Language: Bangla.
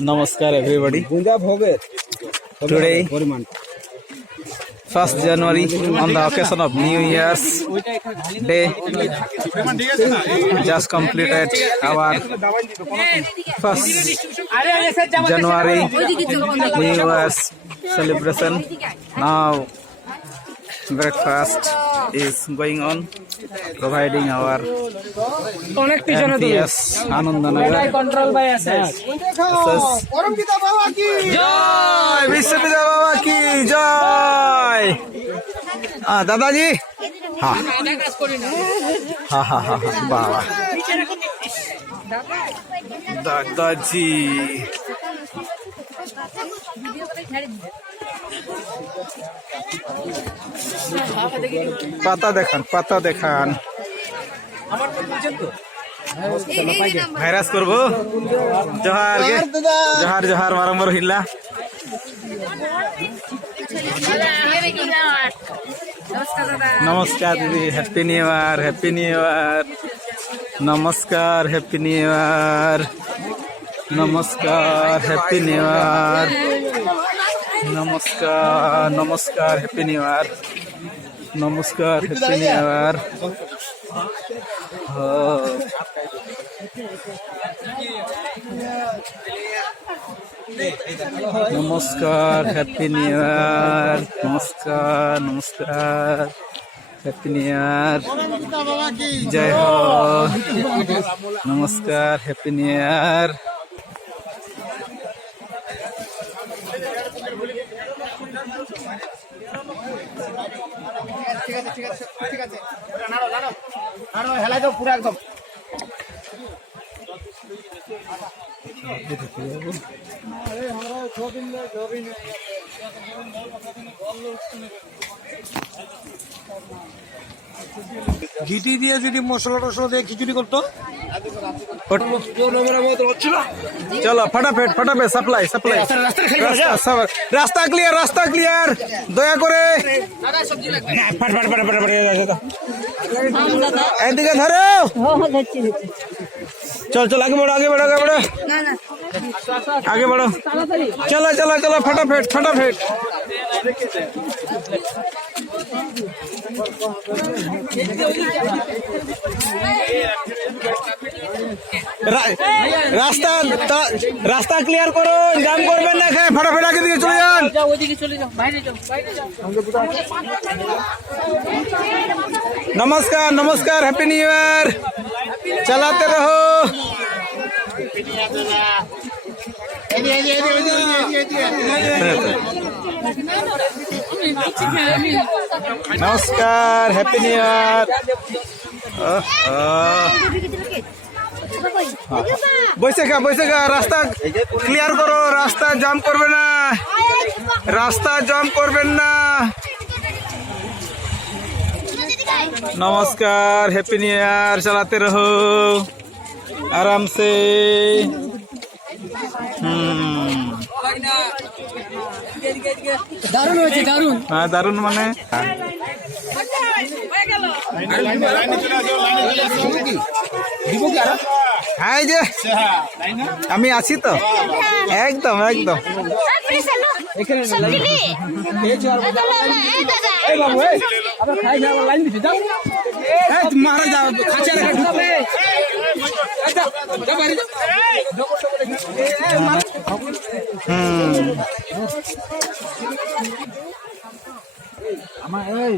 Namaskar everybody. Today, 1st January, on the occasion of New Year's Day, just completed our 1st January New Year's celebration. Now, breakfast is going on, providing our MPS Anandanagar. Joy! Vishwapita Baba ki joy! Dadaji? Ha ha ha, Baba. Dadaji. পাতা দেখান ভাইরাস করবো জোহার জোহার জোহার বারম্বার হিল্লা নমস্কার দিদি হ্যাপি নিউ ইয়ার নমস্কার হ্যাপি নিউ ইয়ার নমস্কার হ্যাপি নিউ ইয়ার নমস্কার হ্যাপি নিউ ইয়ার নমস্কার হ্যাপি নিউ ইয়ার নমস্কার হ্যাপি নিউ ইয়ার নমস্কার হ্যাপি নিউ ইয়ার জয় হো নমস্কার হ্যাপি নিউ ইয়ার ঠিক আছে হেলাই দাও পুরো একদম ঘিটি দিয়ে যদি মশলা টসলা দিয়ে খিচুড়ি করতো চলো ফটাফট সাপ্লাই রাস্তা ক্লিয়ার দয়া করে এদিকে ধরো চল আগে বড়ো চলো ফটাফট রাস্তা ক্লিয়ার করো জাম করবেন না ফটাফট আগে দিকে চলে যান নমস্কার হ্যাপি নিউ ইয়ার চালাতে রহো নমস্কার হ্যাপি নিউ ইয়ার বসে খা রাস্তা ক্লিয়ার করো রাস্তা জাম করবেন না নমস্কার হ্যাপি নিউ ইয়ার চালাতে রহো আরাম সে দারুন মানে হ্যাঁ যে আমি আছি তো একদম আমার এই